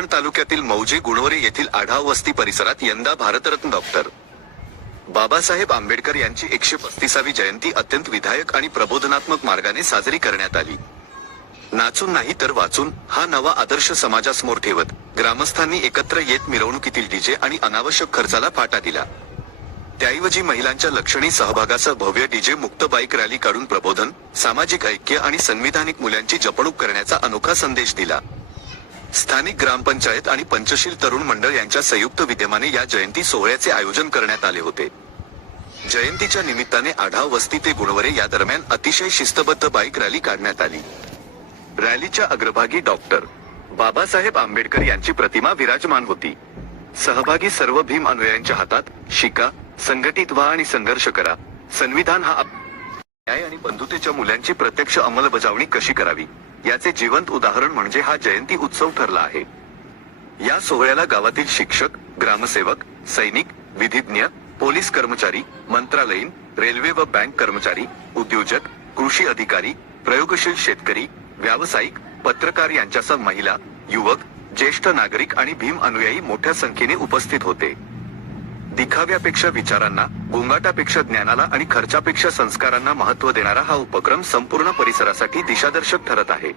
पैठण तालुक्यातील मौजे गुणवरे येथील आढाव वस्ती परिसरात यंदा भारतरत्न डॉक्टर बाबासाहेब आंबेडकर यांची 135वी जयंती अत्यंत विधायक आणि प्रबोधनात्मक मार्गाने साजरी करण्यात आली। नाचून नाही तर वाचून हा नवा आदर्श समाजासमोर ठेवत ग्रामस्थांनी एकत्र येत मिरवणुकीतील डीजे आणि अनावश्यक खर्चाला फाटा दिला। त्याऐवजी महिलांच्या लक्षणी सहभागासह भव्य डीजे मुक्त बाईक रॅली काढून प्रबोधन, सामाजिक ऐक्य आणि संविधानिक मूल्यांची जपणूक करण्याचा अनोखा संदेश दिला। स्थानिक ग्रामपंचायत आणि पंचशील तरुण मंडळ यांच्या संयुक्त विद्यमाने या जयंती सोहळ्याचे आयोजन करण्यात आले होते। जयंतीच्या निमित्ताने आढाव वस्ती ते गुणवरे या दरम्यान अतिशय शिस्तबद्ध बाईक रॅली काढण्यात आली। रॅलीच्या अग्रभागी डॉक्टर बाबासाहेब आंबेडकर यांची प्रतिमा विराजमान होती। सहभागी सर्व भीम अनुयायांच्या हातात शिका, संघटित व्हा आणि संघर्ष करा, संविधान हा न्याय आणि बंधुतेच्या मूल्यांची प्रत्यक्ष अंमलबजावणी कशी करावी याचे जिवंत उदाहरण म्हणजे हा जयंती उत्सव ठरला आहे। या सोहळ्याला गावातील शिक्षक, ग्रामसेवक, सैनिक, विधिज्ञ, पोलीस कर्मचारी, मंत्रालयीन, रेल्वे व बँक कर्मचारी, उद्योजक, कृषी अधिकारी, प्रयोगशील शेतकरी, व्यावसायिक, पत्रकार यांच्यासह महिला, युवक, ज्येष्ठ नागरिक आणि भीम अनुयायी मोठ्या संख्येने उपस्थित होते। दिखाव्यापेक्षा विचारांना, गोंगाटापेक्षा ज्ञानाला आणि खर्चापेक्षा संस्कारांना महत्त्व देणारा हा उपक्रम संपूर्ण परिसरासाठी दिशादर्शक ठरत आहे।